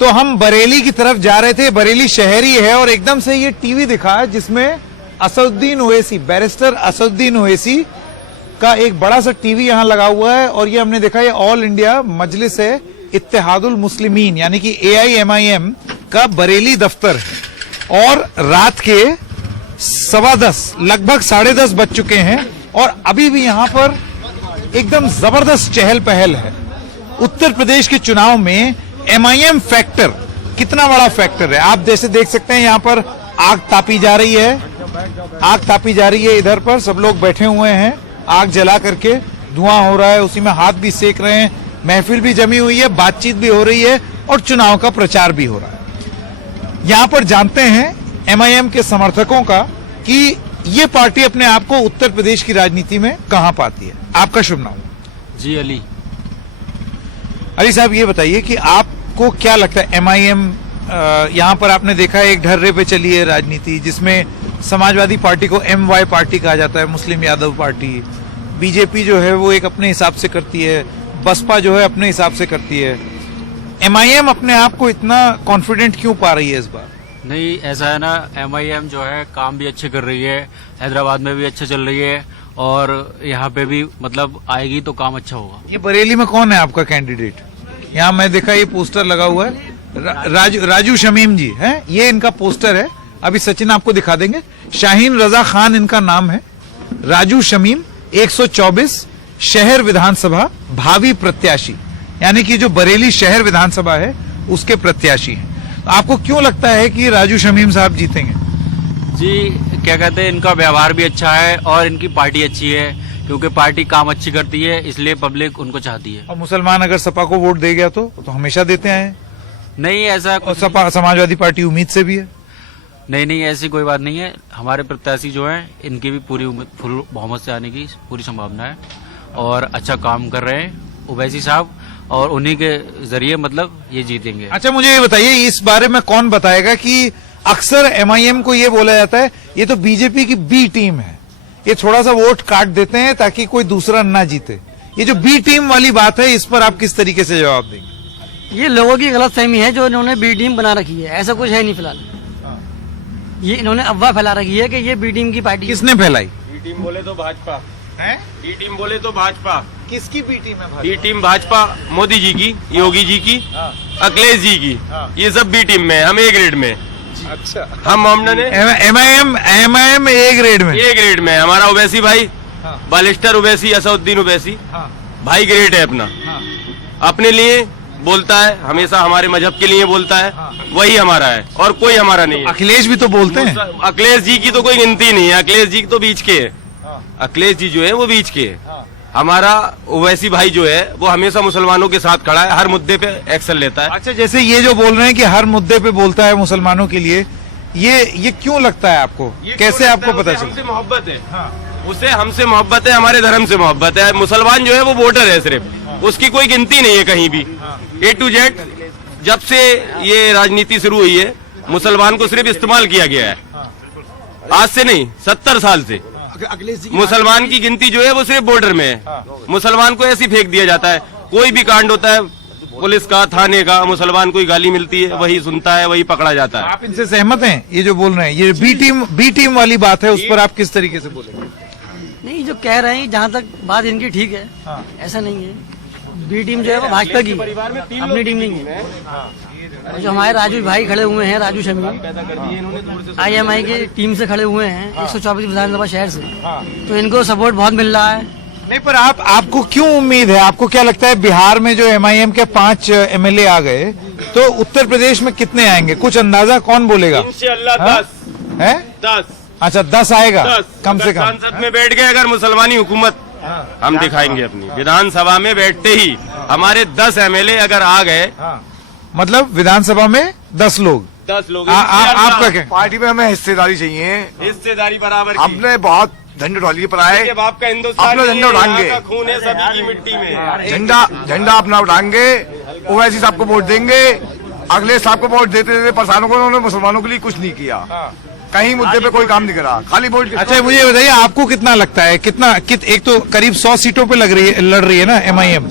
तो हम बरेली की तरफ जा रहे थे, बरेली शहर ही है, और एकदम से ये टीवी दिखा जिसमें असदुद्दीन ओवैसी, बैरिस्टर असदुद्दीन ओवैसी का एक बड़ा सा टीवी यहां लगा हुआ है। और ये हमने देखा, ये ऑल इंडिया मजलिस है इत्तेहादुल मुस्लिमीन यानी कि AIMIM का बरेली दफ्तर है। और रात के 10:15 लगभग 10:30 बज चुके हैं और अभी भी यहां पर एकदम जबरदस्त चहल पहल है। उत्तर प्रदेश के चुनाव में MIM फैक्टर कितना बड़ा फैक्टर है आप जैसे देख सकते हैं। यहां पर आग तापी जा रही है, आग तापी जा रही है। इधर पर सब लोग बैठे हुए हैं, आग जला करके धुआं हो रहा है, उसी में हाथ भी सेक रहे हैं। महफिल भी जमी हुई है, बातचीत भी हो रही है और चुनाव का प्रचार भी हो रहा है। यहां पर जानते हैं MIM के समर्थकों का कि ये पार्टी अपने आप को उत्तर प्रदेश की राजनीति में कहां पाती है। आपका शुभ नाम? जी अली। अली साहब, ये बताइए कि आपको क्या लगता है MIM, यहां पर आपने देखा है एक ढर्रे पे चली है राजनीति जिसमें समाजवादी पार्टी को MY पार्टी कहा जाता है, मुस्लिम यादव पार्टी। बीजेपी जो है वो एक अपने हिसाब से करती है, बसपा जो है अपने हिसाब से करती है। MIM अपने आप को इतना कॉन्फिडेंट क्यों पा रही है इस बार? नहीं, ऐसा है ना, MIM जो है काम भी अच्छे कर रही है, हैदराबाद में भी अच्छा चल रही है और यहाँ पे भी मतलब आएगी तो काम अच्छा होगा। ये बरेली में कौन है आपका कैंडिडेट? यहाँ मैं देखा ये पोस्टर लगा हुआ है, राजू शमीम जी हैं, ये इनका पोस्टर है। अभी सचिन आपको दिखा देंगे। शाहीन रजा खान इनका नाम है। राजू शमीम 124 शहर विधानसभा भावी प्रत्याशी, यानी कि जो बरेली शहर विधानसभा है उसके प्रत्याशी हैं। तो आपको क्यों लगता है कि राजू शमीम साहब जीतेंगे? जी, क्या कहते हैं, इनका व्यवहार भी अच्छा है और इनकी पार्टी अच्छी है, क्योंकि पार्टी काम अच्छी करती है, इसलिए पब्लिक उनको चाहती है। और मुसलमान अगर सपा को वोट दे गया तो हमेशा देते आए। नहीं, ऐसा और सपा समाजवादी पार्टी उम्मीद से भी है। नहीं, ऐसी कोई बात नहीं है। हमारे प्रत्याशी जो है इनकी भी पूरी फुल बहुमत से आने की पूरी संभावना है और अच्छा काम कर रहे हैं ओवैसी साहब, और उन्हीं के जरिए मतलब ये जीतेंगे। अच्छा, मुझे ये बताइए, इस बारे में कौन बताएगा कि अक्सर MIM को ये बोला जाता है ये तो बीजेपी की B टीम है, ये थोड़ा सा वोट काट देते हैं ताकि कोई दूसरा ना जीते। ये जो B टीम वाली बात है, इस पर आप किस तरीके से जवाब देंगे? ये लोगों की गलतफहमी है जो इन्होंने B टीम बना रखी है, ऐसा कुछ है नहीं फिलहाल। ये इन्होंने अफवाह फैला रखी है कि ये B टीम की पार्टी। किसने फैलाई? बी टीम बोले तो भाजपा है। बी टीम बोले तो भाजपा। किसकी B टीम है? बी टीम भाजपा, मोदी जी की, योगी जी की, अखिलेश जी की, ये सब बी टीम में, हम A ग्रेड में। अच्छा, हम मामला ने MIM A ग्रेड में। A ग्रेड में हमारा ओवैसी भाई, बालिस्टर ओवैसी, असदुद्दीन ओवैसी भाई ग्रेड है अपना। अपने लिए बोलता है, हमेशा हमारे मजहब के लिए बोलता है, वही हमारा है और कोई हमारा नहीं है। अखिलेश भी तो बोलते हैं। अखिलेश जी की तो कोई गिनती नहीं है, अखिलेश जी तो बीच के है। अखिलेश जी जो है वो बीच के है। हमारा ओवैसी भाई जो है वो हमेशा मुसलमानों के साथ खड़ा है, हर मुद्दे पे एक्शन लेता है। अच्छा, जैसे ये जो बोल रहे हैं कि हर मुद्दे पे बोलता है मुसलमानों के लिए, ये क्यों लगता है आपको? कैसे आपको पता चला? हमसे मोहब्बत है, उसे हमसे मोहब्बत है, हमारे धर्म से मोहब्बत है। मुसलमान जो है वो वोटर है सिर्फ, उसकी कोई गिनती नहीं है कहीं भी। A to Z जब से ये राजनीति शुरू हुई है, मुसलमान को सिर्फ इस्तेमाल किया गया है। आज से नहीं, 70 साल से मुसलमान की गिनती जो है वो सिर्फ बॉर्डर में है। मुसलमान को ऐसे फेंक दिया जाता है, कोई भी कांड होता है पुलिस का, थाने का, मुसलमान को गाली मिलती है, वही सुनता है, वही पकड़ा जाता है। आप इनसे सहमत हैं? ये जो बोल रहे हैं, ये B टीम वाली बात है, उस पर आप किस तरीके से बोलेंगे? नहीं, जो कह रहे हैं जहाँ तक बात इनकी ठीक है, ऐसा नहीं है। B टीम जो है वो भाजपा की अपनी टीम नहीं है। और जो हमारे राजू भाई खड़े हुए हैं, राजू शमीम IMI की टीम से खड़े हुए हैं, 124 विधानसभा शहर से, तो इनको सपोर्ट बहुत मिल रहा है। नहीं, पर आपको क्यों उम्मीद है? आपको क्या लगता है बिहार में जो MIM के 5 MLA आ गए, तो उत्तर प्रदेश में कितने आएंगे? कुछ अंदाजा कौन बोलेगा? इंशाअल्लाह 10 है। 10। अच्छा, 10 आएगा कम से कम। संसद में बैठ गए अगर मुसलमानी हुकूमत, हम दिखाएंगे अपनी विधानसभा में बैठते ही हमारे 10 MLA अगर आ गए, मतलब विधानसभा में 10 लोग। 10 लोग। आपका क्या? पार्टी में हमें हिस्सेदारी चाहिए, हिस्सेदारी बराबर की। हमने बहुत झंडे उठा लिए पर आए, के बाप का हिंदुस्तान अपना झंडा उठाएंगे, खून है सभी की मिट्टी में। झंडा अपना उठाएंगे, ओवैसी साहब को वोट देंगे। अखिलेश साहब को वोट देते देते परेशानों को, उन्होंने मुसलमानों के लिए कुछ नहीं किया, कहीं मुद्दे पे कोई काम नहीं करा, खाली वोट। अच्छा, मुझे बताइए आपको कितना लगता है, एक तो करीब 100 सीटों पे लड़ रही है ना MIM,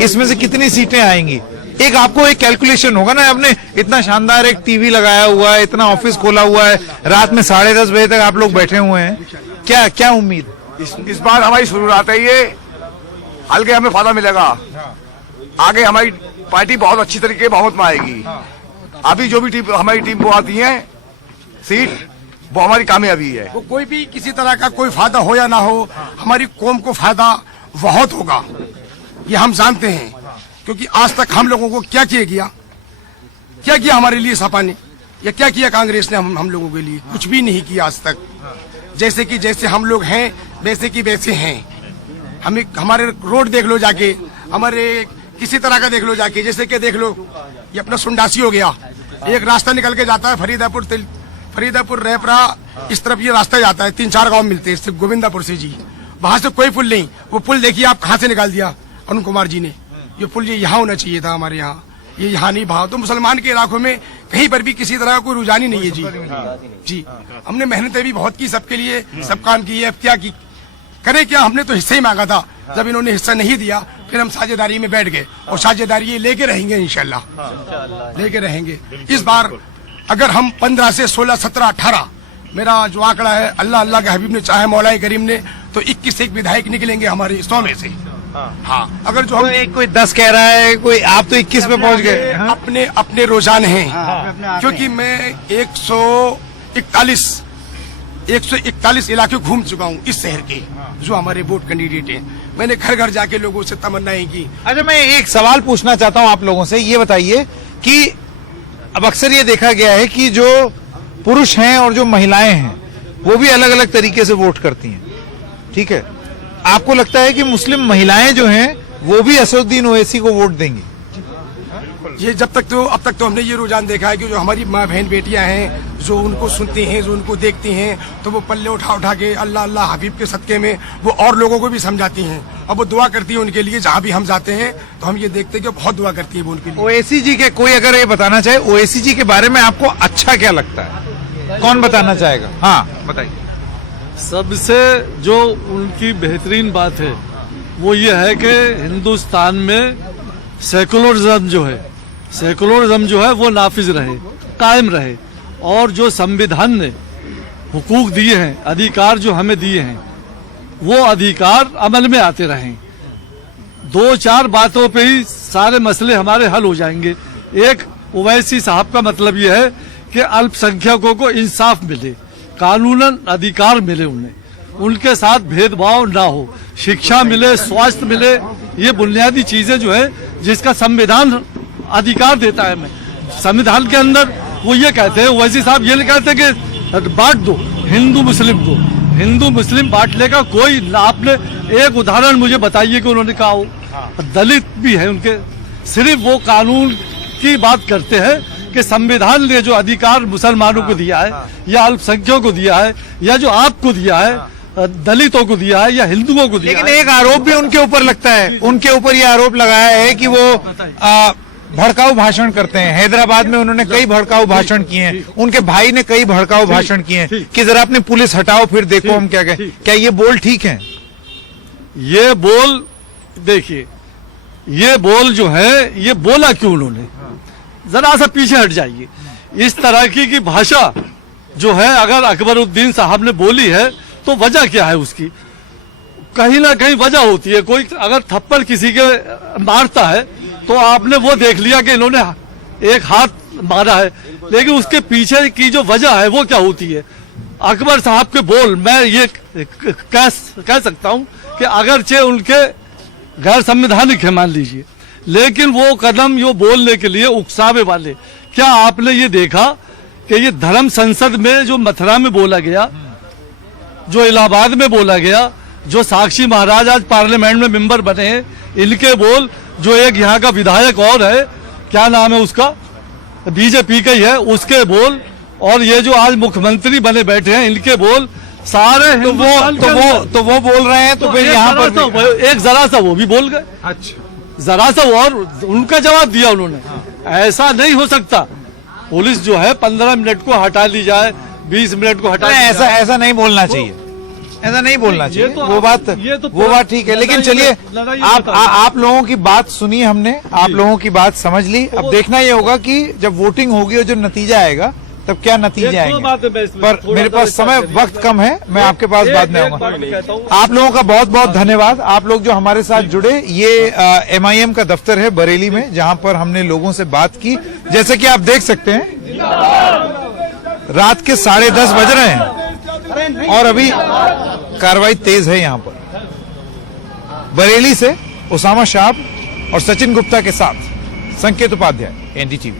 इसमें से कितनी सीटें आएंगी? एक आपको एक कैलकुलेशन होगा ना, आपने इतना शानदार एक टीवी लगाया हुआ है, इतना ऑफिस खोला हुआ है, रात में 10:30 बजे तक आप लोग बैठे हुए हैं, क्या क्या उम्मीद? इस बार हमारी शुरुआत है ये, हल्के हमें फायदा मिलेगा। आगे हमारी पार्टी बहुत अच्छी तरीके बहुमत में आएगी। अभी जो भी टीम हमारी टीम को आती है सीट, वो हमारी कामयाबी है। वो कोई भी किसी तरह का कोई फायदा हो या ना हो, हमारी कौम को फायदा बहुत होगा, ये हम जानते हैं। क्योंकि आज तक हम लोगों को क्या किया हमारे लिए सपा ने, या क्या किया कांग्रेस ने हम लोगों के लिए? कुछ भी नहीं किया आज तक। जैसे हम लोग हैं वैसे की वैसे हैं। हमें हमारे रोड देख लो जाके, हमारे किसी तरह का देख लो जाके, जैसे कि देख लो ये अपना सुंडासी हो गया, एक रास्ता निकल के जाता है फरीदापुर रेपरा, इस तरफ ये रास्ता जाता है, 3-4 गांव मिलते हैं सिर्फ गोविंदापुर से जी। वहां से कोई पुल नहीं, वो पुल देखिए आप कहाँ से निकाल दिया अरुण कुमार जी ने। ये पुल ये यहाँ होना चाहिए था हमारे यहाँ, ये यहाँ नहीं भाव। तो मुसलमान के इलाकों में कहीं पर भी किसी तरह का कोई रुझान ही नहीं है जी। हमने मेहनतें भी बहुत की सबके लिए, सब काम किए। अब क्या की करें क्या, हमने तो हिस्सा ही मांगा था। जब इन्होंने हिस्सा नहीं दिया फिर हम साझेदारी में बैठ गए, और साझेदारी ये लेके रहेंगे इंशाल्लाह, लेके रहेंगे। इस बार अगर हम 15 से 16, 17, 18, मेरा जो आंकड़ा है, अल्लाह के हबीब ने चाहे, मौलाए करीम ने, तो 21 एक विधायक निकलेंगे हमारे 100 में से। हाँ, अगर जो हम कोई 10 कह रहा है, कोई आप तो 21 पे पहुंच गए। अपने रोजान हैं, क्योंकि मैं 141 इलाके घूम चुका हूँ इस शहर के, जो हमारे वोट कैंडिडेट हैं। मैंने घर घर जाके लोगों से तमन्नाएं की। अच्छा, मैं एक सवाल पूछना चाहता हूं आप लोगों से, ये बताइए कि अब अक्सर ये देखा गया है कि जो पुरुष हैं और जो महिलाएं हैं वो भी अलग अलग तरीके से वोट करती हैं, ठीक है? आपको लगता है कि मुस्लिम महिलाएं जो हैं वो भी असदुद्दीन ओवैसी को वोट देंगी? ये अब तक तो हमने ये रुझान देखा है कि जो हमारी माँ बहन बेटियां हैं, जो उनको सुनती हैं, जो उनको देखती हैं, तो वो पल्ले उठा के अल्लाह हबीब के सदके में वो और लोगों को भी समझाती हैं, और वो दुआ करती है उनके लिए। जहाँ भी हम जाते हैं तो हम ये देखते हैं कि बहुत दुआ करती है वो उनके लिए। ओवैसी जी के कोई अगर ये बताना चाहे, ओवैसी जी के बारे में आपको अच्छा क्या लगता है? कौन बताना चाहेगा? हाँ बताइए। सबसे जो उनकी बेहतरीन बात है वो ये है कि हिंदुस्तान में सेकुलरिज्म जो है वो नाफिज रहे, कायम रहे, और जो संविधान ने हुकूक दिए हैं, अधिकार जो हमें दिए हैं, वो अधिकार अमल में आते रहें। 2-4 बातों पे ही सारे मसले हमारे हल हो जाएंगे। एक, ओवैसी साहब का मतलब ये है कि अल्पसंख्यकों को इंसाफ मिले, कानूनन अधिकार मिले उन्हें, उनके साथ भेदभाव ना हो, शिक्षा मिले, स्वास्थ्य मिले, ये बुनियादी चीजें जो है जिसका संविधान अधिकार देता है हमें। संविधान के अंदर वो ये कहते हैं, ओवैसी साहब ये कहते हैं कि बांट दो हिंदू मुस्लिम को, हिंदू मुस्लिम बांटने का कोई ना। आपने एक उदाहरण मुझे बताइए कि उन्होंने कहा हो। दलित भी है उनके, सिर्फ वो कानून की बात करते हैं कि संविधान ने जो अधिकार मुसलमानों को दिया है, या अल्पसंख्यकों को दिया है, या जो आपको दिया है, दलितों को दिया है, या हिंदुओं को दिया है। लेकिन एक आरोप भी उनके ऊपर लगता है, उनके ऊपर ये आरोप लगाया है कि वो भड़काऊ भाषण करते हैं। हैदराबाद में उन्होंने कई भड़काऊ भाषण किए हैं, उनके भाई ने कई भड़काऊ भाषण किए हैं कि जरा अपनी पुलिस हटाओ फिर देखो हम क्या कहें। क्या ये बोल ठीक है? ये बोल देखिए, ये बोल जो है, ये बोला क्यों उन्होंने? जरा सा पीछे हट जाइए। इस तरह की भाषा जो है अगर अकबरुद्दीन साहब ने बोली है तो वजह क्या है उसकी? कहीं ना कहीं वजह होती है। कोई अगर थप्पड़ किसी के मारता है तो आपने वो देख लिया कि इन्होंने एक हाथ मारा है, लेकिन उसके पीछे की जो वजह है वो क्या होती है? अकबर साहब के बोल, मैं ये कह सकता हूं कि अगरचे उनके गैर संवैधानिक है मान लीजिए, लेकिन वो कदम यो बोलने के लिए उकसावे वाले। क्या आपने ये देखा कि ये धर्म संसद में जो मथुरा में बोला गया, जो इलाहाबाद में बोला गया, जो साक्षी महाराज आज पार्लियामेंट में मेंबर बने हैं, इनके बोल, जो एक यहाँ का विधायक और है, क्या नाम है उसका, बीजेपी का ही है, उसके बोल, और ये जो आज मुख्यमंत्री बने बैठे हैं इनके बोल, सारे तो वो बोल रहे हैं, तो फिर यहाँ पर एक जरा सा वो भी बोल गए। अच्छा, जरा सा और उनका जवाब दिया उन्होंने। ऐसा नहीं हो सकता। पुलिस जो है 15 मिनट को हटा ली जाए, 20 मिनट को हटा ली जाए। ऐसा नहीं बोलना चाहिए, ऐसा नहीं बोलना चाहिए। ये तो वो बात ठीक है, लेकिन चलिए लड़ाई आप लोगों की बात सुनी हमने, आप लोगों की बात समझ ली। अब देखना ये होगा कि जब वोटिंग होगी और जो नतीजा आएगा तब क्या नतीजे आएंगे। पर मेरे पास समय वक्त कम है, मैं आपके पास बाद में आऊंगा। आप लोगों का बहुत बहुत धन्यवाद, आप लोग जो हमारे साथ जुड़े। ये MIM का दफ्तर है बरेली में, जहां पर हमने लोगों से बात की। जैसे कि आप देख सकते हैं रात के 10:30 बज रहे हैं और अभी कार्रवाई तेज है यहां पर। बरेली से उसामा शाह और सचिन गुप्ता के साथ संकेत उपाध्याय, NDTV।